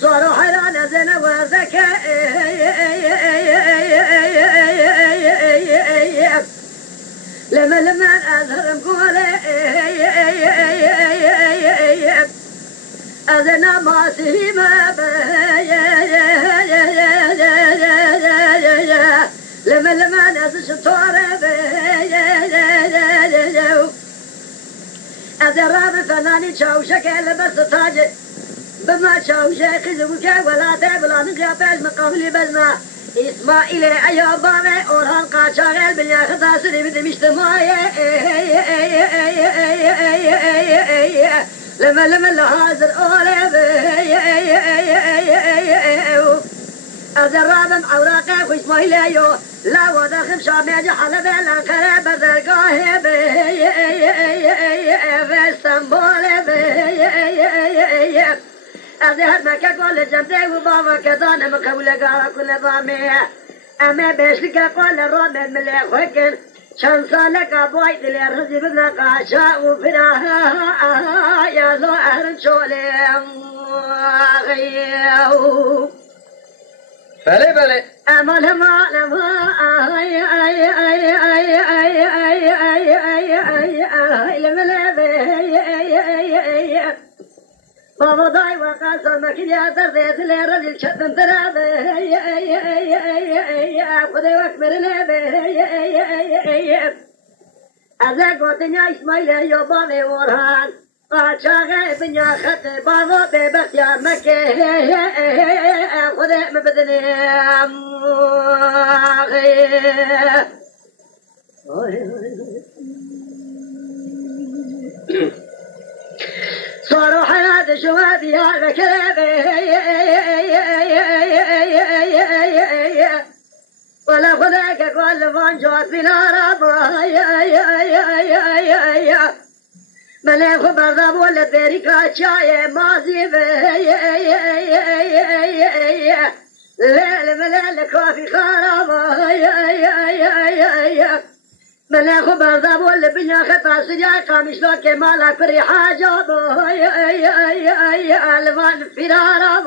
صاروا حيران زين وذكاء لما أظهر قولي أذنا ما سيما لما نزش طوري أذراب فناني شاو شكل بس تاجي بما شاو شيخ زوجة ولا تبلا من جابش مقابل بزنا إسماعيل أيوبامي أورهان قاشاغل بنيا خطاسري بدمشت ماي لما لهازر أولي أذرابم أوراقه وإسماعيل أيو لا ودخم شامي حلبي لنخرب بذرقاه في اسطنبول أظهر مكة قول جمتي وبابا كدان مقبول قارا كل ضامي أما بيش لك قول الرامي ملي خوكن شان لك أبوي دلي رزي بدنا قاشا وفراها يا زهر شولي بله أما لما بابا داي وقاسم كيا درد لرجل شتن تراب خذي واكبرنا أذا قوتني إسماعيل يوباني ورهان قاشاغي بنيا خط بابا ببختيار مكة خذي مبدني صاروا حياة شوابي هذا ولا خذاك كل فانجوات في نار ملك برضاب ولا بريكا شاي ماضي ليل كافي خراب ملك برضاب ولا بنيا خطا سجاي قامش لو كمالا فري حاجة الوان فرارا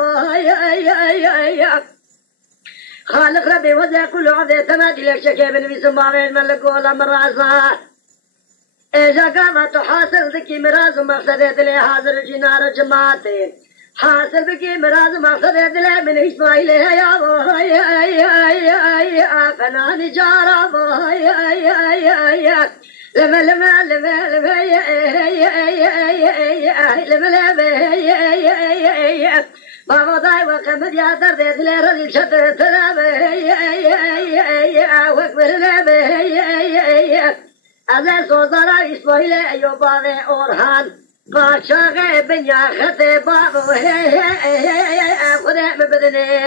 خالق ربي وزي كل عذي تمادي لك شكي بن بسمامين ملك ولا مرازا إذا قامت حاصل ذكي مراز ومقصدت لي حاضر جنار جماعتين حاصل بكي مراز ومقصدت لي من إسماعيل يا فناني جارا بابا داي وقمد يا درد لي رجل شتر تراب واكبرنا أذا صدر إسماعيل أيوبامي أورهان قاشاغي بنيا خطي بابو خذي مبدني